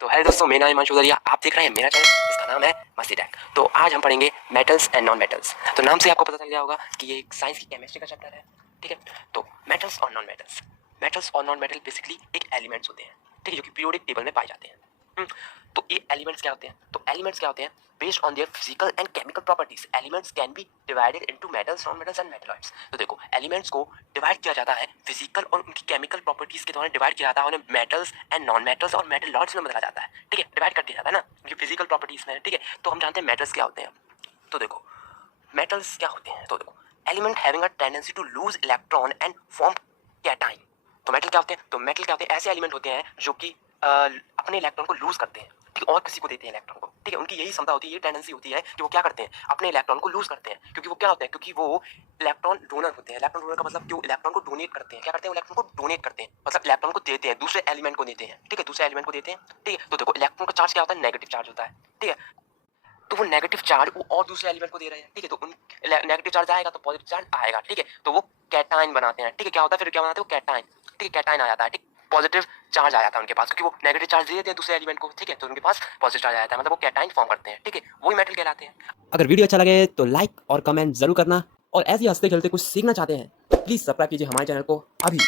तो हेलो दोस्तों, मेरा नाम हिमांशु दरिया। आप देख रहे हैं मेरा चैनल, इसका नाम है मस्ती टैग। तो आज हम पढ़ेंगे मेटल्स एंड नॉन मेटल्स। तो नाम से आपको पता चल गया होगा कि ये एक साइंस की केमिस्ट्री का चैप्टर है। ठीक है, तो मेटल्स और नॉन मेटल्स, मेटल्स और नॉन मेटल बेसिकली एक एलिमेंट्स होते हैं, ठीक है, जो कि पीरियोडिक टेबल में पाए जाते हैं। तो ये एलिमेंट्स क्या होते हैं? तो एलिमेंट्स क्या होते हैं? Based on their physical and chemical properties elements can be divided into metals, non metals and metalloids. तो देखो, एलिमेंट्स को डिवाइड किया जाता है फिजिकल और उनकी केमिकल प्रॉपर्टीज के द्वारा डिवाइड किया जाता है। उन्हें मेटल्स एंड नॉन मेटल्स और मेटलॉइड्स में बदला जाता है। ठीक है, डिवाइड कर दिया जाता है ना उनकी फिजिकल प्रॉपर्टीज में। ठीक है, तो हम जानते हैं मेटल्स क्या होते हैं। तो देखो, मेटल्स क्या होते हैं? तो देखो, element having a tendency to lose electron and form cation. तो मेटल क्या होते हैं? तो मेटल क्या होते हैं? ऐसे एलिमेंट होते हैं जो कि अपने इलेक्ट्रॉन को लूज करते हैं, ठीक, और किसी को देते हैं इलेक्ट्रॉन को। ठीक है, उनकी यही क्षमता होती है, ये टेंडेंसी होती है कि वो क्या करते हैं, अपने इलेक्ट्रॉन को लूज करते हैं। क्योंकि वो क्या होते हैं? क्योंकि वो इलेक्ट्रॉन डोनर होते हैं। इलेक्ट्रॉन डोनर का मतलब क्यों? इलेक्ट्रॉन को डोनेट करते हैं। क्या करते हैं? इलेक्ट्रॉन को डोनेट करते हैं, मतलब इलेक्ट्रॉन को देते हैं, दूसरे एलिमेंट को देते हैं। ठीक है, दूसरे एलिमेंट को देते हैं। ठीक है, तो देखो, इलेक्ट्रॉन का चार्ज क्या होता है? नेगेटिव चार्ज होता है। ठीक है, तो वो नेगेटिव चार्ज वो और दूसरे एलिमेंट को दे रहे हैं। ठीक है, तो उन नेगेटिव चार्ज आएगा तो पॉजिटिव चार्ज आएगा। ठीक है, तो वो कैटाइन बनाते हैं। ठीक है, क्या होता है फिर? क्या बनाते हैं वो? कैटाइन। ठीक है, कैटाइन आ जाता है। ठीक, पॉजिटिव चार्ज आ जाता है उनके पास, क्योंकि वो नेगेटिव चार्ज दे देते हैं दूसरे एलिमेंट को। ठीक है, तो उनके पास पॉजिटिव चार्ज आ जाता है, मतलब वो कैटाइन फॉर्म करते हैं। ठीक है, वही मेटल कहलाते हैं। अगर वीडियो अच्छा लगे तो लाइक और कमेंट जरूर करना, और ऐसे ही हंसते खेलते कुछ सीखना चाहते हैं तो प्लीज सब्सक्राइब कीजिए हमारे चैनल को अभी।